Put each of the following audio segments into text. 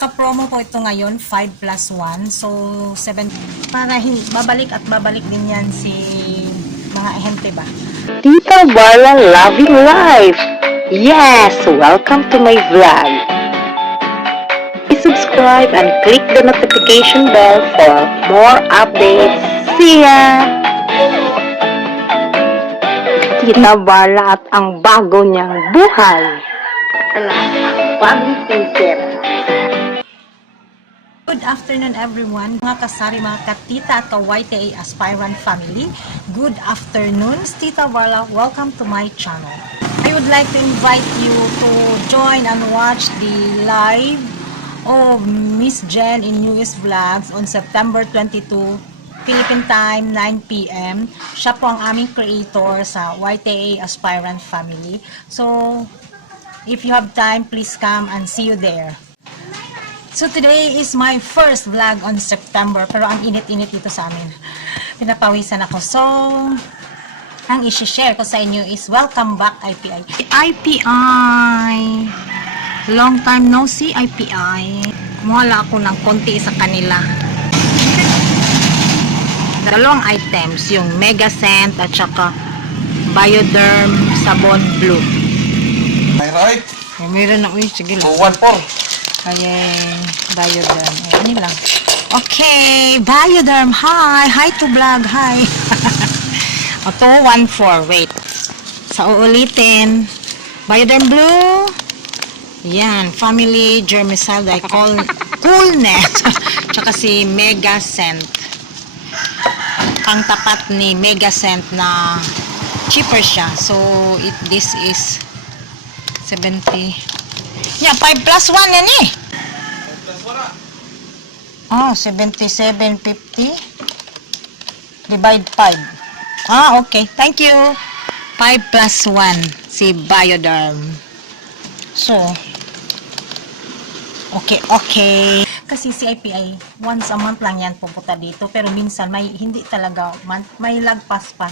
Ka-promo po ito ngayon, 5 plus 1. So, 7. Para babalik at babalik din yan si mga ahente ba? Tita Barla Loving Life. Yes, welcome to my vlog. Please subscribe and click the notification bell for more updates. See ya! Tita Barla at ang bago niyang buhay. Ang bagong sincere. Good afternoon everyone, mga kasari, mga katita at ka-YTA aspirant family. Good afternoon, Tita Barla. Welcome to my channel. I would like to invite you to join and watch the live of Miss Jen in US Vlogs on September 22, Philippine time, 9 p.m. Siya po ang aming creator sa YTA aspirant family. So, if you have time, please come and see you there. So today is my first vlog on September, pero ang init-init dito sa amin. Pinapawisan ako. So, ang isi-share ko sa inyo is welcome back IPI. IPI! Long time no see IPI. Kumuhala ako ng konti sa kanila. Dalawang items, yung Mega Scent at saka Bioderm Sabon Blue. May right? Meron na, uy, sige lang. 214. Kaya, Bioderm. Ano lang. Okay, Bioderm. Hi. Hi to vlog. Hi. O, 214. Wait. Sa uulitin. Bioderm Blue. Yan. Family Germicide. I call Coolnet. Tsaka si Mega Scent. Pang tapat ni Mega Scent na cheaper siya. So, this is 70. Yeah, 5 plus 1 yan eh. 5 plus 1 ah. Oh, 77.50 divide 5. Ah, okay. Thank you. 5 plus 1 si Bioderm. So, okay. Kasi si IPI, once a month lang yan pupunta dito. Pero minsan, hindi talaga, may lagpas pa.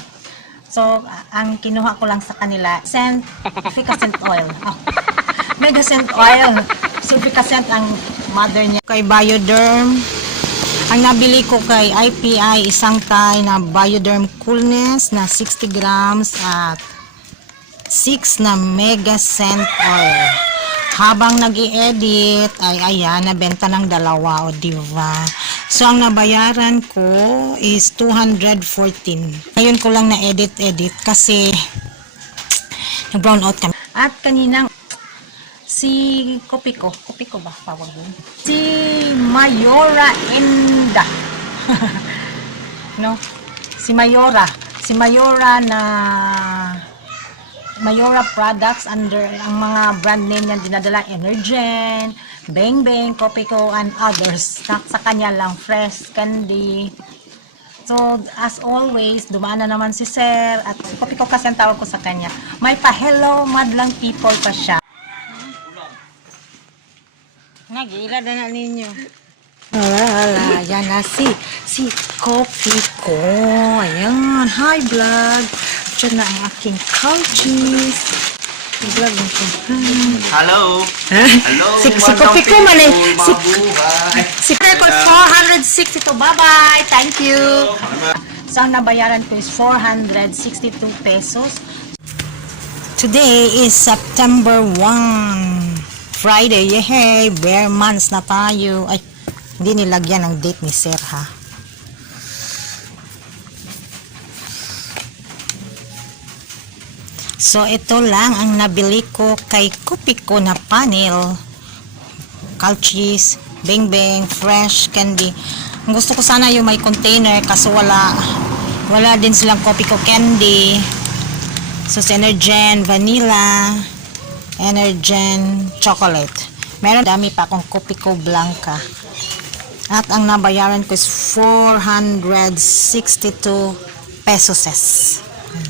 So, ang kinuha ko lang sa kanila, efficacent oil. Oh. Mega Scent oil. Efficacent ang mother niya. Kay Bioderm, ang nabili ko kay IPI, isang tie na Bioderm Coolness na 60 grams at 6 na Mega Scent oil. Habang nag-i-edit, ay ayan, nabenta ng dalawa, o diba? So, ang nabayaran ko is 214. Ngayon ko lang na-edit kasi nag-brown out kami. At kaninang si Kopiko ba tawag yun? Si Mayora Enda. No? Si Mayora na Mayora products under ang mga brand name niya dinadala, Energen, Bang Bang, Kopiko, and others. Sa kanya lang, Fresh Candy. So, as always, dumaan na naman si Sir at Kopiko kasi ang tawag ko sa kanya. May pa-hello madlang people pa siya. Nagila na ninyo. Wala, yan na si Kopiko. Ayan, hi vlog. Diyan na ang aking couches. Vlog nito. Hello. Hello. Si Kopiko man eh. Si Kopiko 462. Bye-bye. Thank you. So, ang nabayaran ko is 462 pesos. Today is September 1. Friday, yehey, bare months na tayo. Ay, hindi nilagyan ng date ni Sir, ha? So, ito lang ang nabili ko kay Kopiko na panel. Calchis, Bang Bang, Fresh Candy. Ang gusto ko sana yung may container kasi wala din silang Kopiko Candy. So, Energen, Vanilla, Energen chocolate. Meron dami pa akong Kopiko Blanca. At ang nabayaran ko is 462 pesos.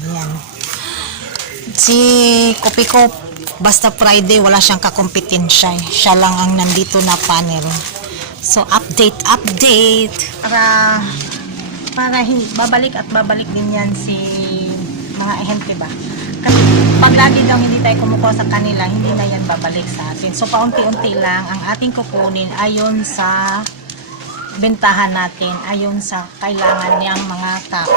Ayan. Si Kopiko, basta Friday, wala siyang kakompetensya. Siya lang ang nandito na panel. So, update. Para babalik at babalik din yan si mga ahente ba? Kasi pag lagi daw hindi tayo kumukuha sa kanila, hindi na yan babalik sa atin. So, paunti-unti lang ang ating kukunin ayon sa bentahan natin, ayon sa kailangan niyang mga tao.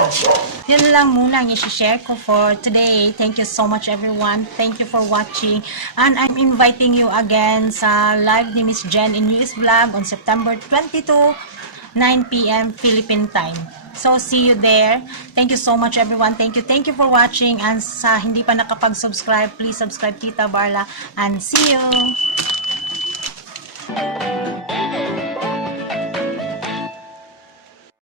Yun lang muna ang i-share ko for today. Thank you so much everyone. Thank you for watching. And I'm inviting you again sa live ni Miss Jen in US Vlog on September 22, 9 p.m. Philippine time. So, see you there. Thank you so much everyone. Thank you for watching. And sa hindi pa nakapag-subscribe, please subscribe Tita Barla. And see you!